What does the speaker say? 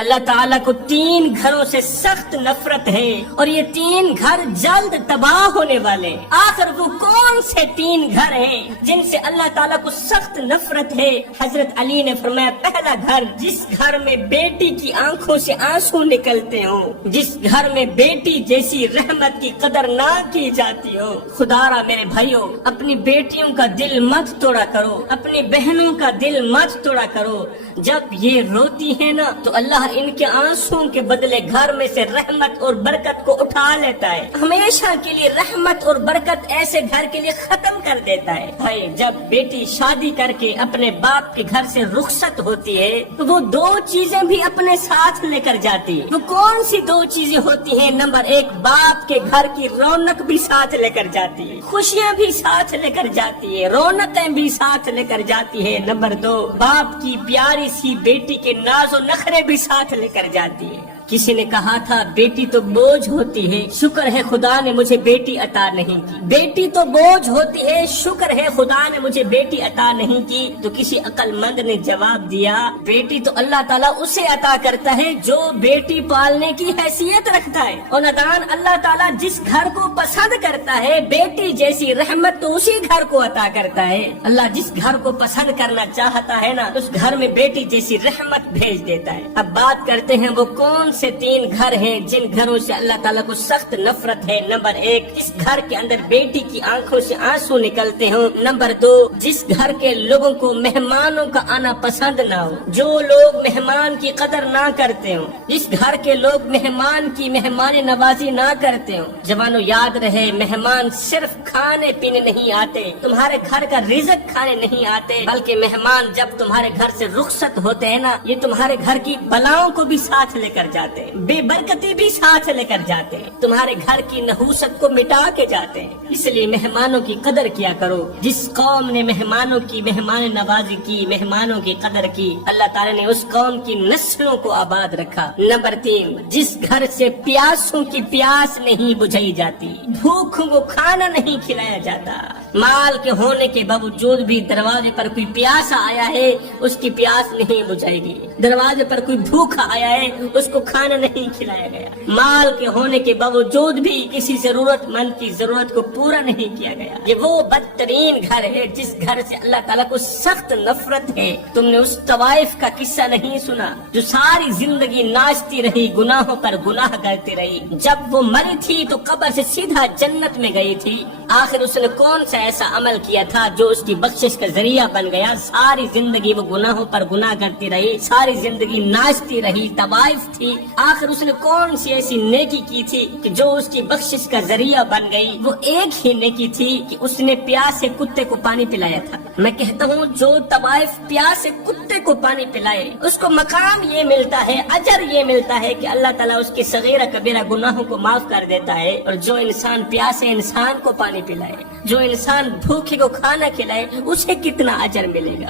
اللہ تعالیٰ کو 3 گھروں سے سخت نفرت ہے اور یہ 3 گھر جلد تباہ ہونے والے۔ آخر وہ کون سے 3 گھر ہیں جن سے اللہ تعالیٰ کو سخت نفرت ہے؟ حضرت علی نے فرمایا پہلا گھر جس گھر میں بیٹی کی آنکھوں سے آنسو نکلتے ہوں، جس گھر میں بیٹی جیسی رحمت کی قدر نہ کی جاتی ہو۔ خدا را میرے بھائیوں، اپنی بیٹیوں کا دل مت توڑا کرو، اپنی بہنوں کا دل مت توڑا کرو۔ جب یہ روتی ہے نا تو اللہ ان کے آنسوں کے بدلے گھر میں سے رحمت اور برکت کو اٹھا لیتا ہے، ہمیشہ کے لیے رحمت اور برکت ایسے گھر کے لیے ختم کر دیتا ہے۔ بھائی جب بیٹی شادی کر کے اپنے باپ کے گھر سے رخصت ہوتی ہے تو وہ 2 چیزیں بھی اپنے ساتھ لے کر جاتی ہے۔ وہ کون سی 2 چیزیں ہوتی ہیں؟ نمبر 1، باپ کے گھر کی رونق بھی ساتھ لے کر جاتی ہے، خوشیاں بھی ساتھ لے کر جاتی ہے، رونقیں بھی ساتھ لے کر جاتی ہے۔ نمبر 2، باپ کی پیاری سی بیٹی کے ناز و نخرے بھی ساتھ لے کر جاتی ہے۔ کسی نے کہا تھا بیٹی تو بوجھ ہوتی ہے، شکر ہے خدا نے مجھے بیٹی عطا نہیں کی۔ بیٹی تو بوجھ ہوتی ہے، شکر ہے خدا نے مجھے بیٹی عطا نہیں کی۔ تو کسی عقل مند نے جواب دیا بیٹی تو اللہ تعالیٰ اسے عطا کرتا ہے جو بیٹی پالنے کی حیثیت رکھتا ہے، اور ندان اللہ تعالیٰ جس گھر کو پسند کرتا ہے بیٹی جیسی رحمت تو اسی گھر کو عطا کرتا ہے۔ اللہ جس گھر کو پسند کرنا چاہتا ہے نا اس گھر میں بیٹی جیسی رحمت بھیج دیتا ہے۔ اب بات کرتے ہیں وہ کون سے 3 گھر ہیں جن گھروں سے اللہ تعالیٰ کو سخت نفرت ہے۔ نمبر 1، جس گھر کے اندر بیٹی کی آنکھوں سے آنسو نکلتے ہوں۔ نمبر 2، جس گھر کے لوگوں کو مہمانوں کا آنا پسند نہ ہو، جو لوگ مہمان کی قدر نہ کرتے ہوں، جس گھر کے لوگ مہمان کی مہمان نوازی نہ کرتے ہوں۔ جوانوں یاد رہے مہمان صرف کھانے پینے نہیں آتے، تمہارے گھر کا رزق کھانے نہیں آتے، بلکہ مہمان جب تمہارے گھر سے رخصت ہوتے ہیں نا یہ تمہارے گھر کی بلاؤں کو بھی ساتھ لے کر جاتے ہیں، بے برکتی بھی ساتھ لے کر جاتے ہیں، تمہارے گھر کی نحوست کو مٹا کے جاتے ہیں۔ اس لیے مہمانوں کی قدر کیا کرو۔ جس قوم نے مہمانوں کی مہمان نوازی کی، مہمانوں کی قدر کی، اللہ تعالیٰ نے اس قوم کی نسلوں کو آباد رکھا۔ نمبر 3، جس گھر سے پیاسوں کی پیاس نہیں بجھائی جاتی، بھوکوں کو کھانا نہیں کھلایا جاتا، مال کے ہونے کے باوجود بھی دروازے پر کوئی پیاسا آیا ہے اس کی پیاس نہیں بجھائے گی، دروازے پر کوئی بھوکا آیا ہے اس کو کھانا نہیں کھلایا گیا، مال کے ہونے کے باوجود بھی کسی ضرورت مند کی ضرورت کو پورا نہیں کیا گیا۔ یہ وہ بدترین گھر ہے جس گھر سے اللہ تعالیٰ کو سخت نفرت ہے۔ تم نے اس طوائف کا قصہ نہیں سنا جو ساری زندگی ناچتی رہی، گناہوں پر گناہ کرتی رہی، جب وہ مری تھی تو قبر سے سیدھا جنت میں گئی تھی۔ آخر اس نے کون سا ایسا عمل کیا تھا جو اس کی بخشش کا ذریعہ بن گیا؟ ساری زندگی وہ گناہوں پر گناہ کرتی رہی، ساری زندگی ناچتی رہی، طوائف تھی، آخر اس نے کون سی ایسی نیکی کی تھی کہ جو اس کی بخشش کا ذریعہ بن گئی؟ وہ ایک ہی نیکی تھی کہ اس نے پیاسے کتے کو پانی پلایا تھا۔ میں کہتا ہوں جو طوائف پیاسے کتے کو پانی پلائے اس کو مقام یہ ملتا ہے، اجر یہ ملتا ہے کہ اللہ تعالیٰ اس کے صغیرہ کبیرہ گناہوں کو معاف کر دیتا ہے۔ اور جو انسان پیاسے انسان کو پانی پلائے، جو انسان بھوکے کو کھانا کھلائے، اسے کتنا اجر ملے گا۔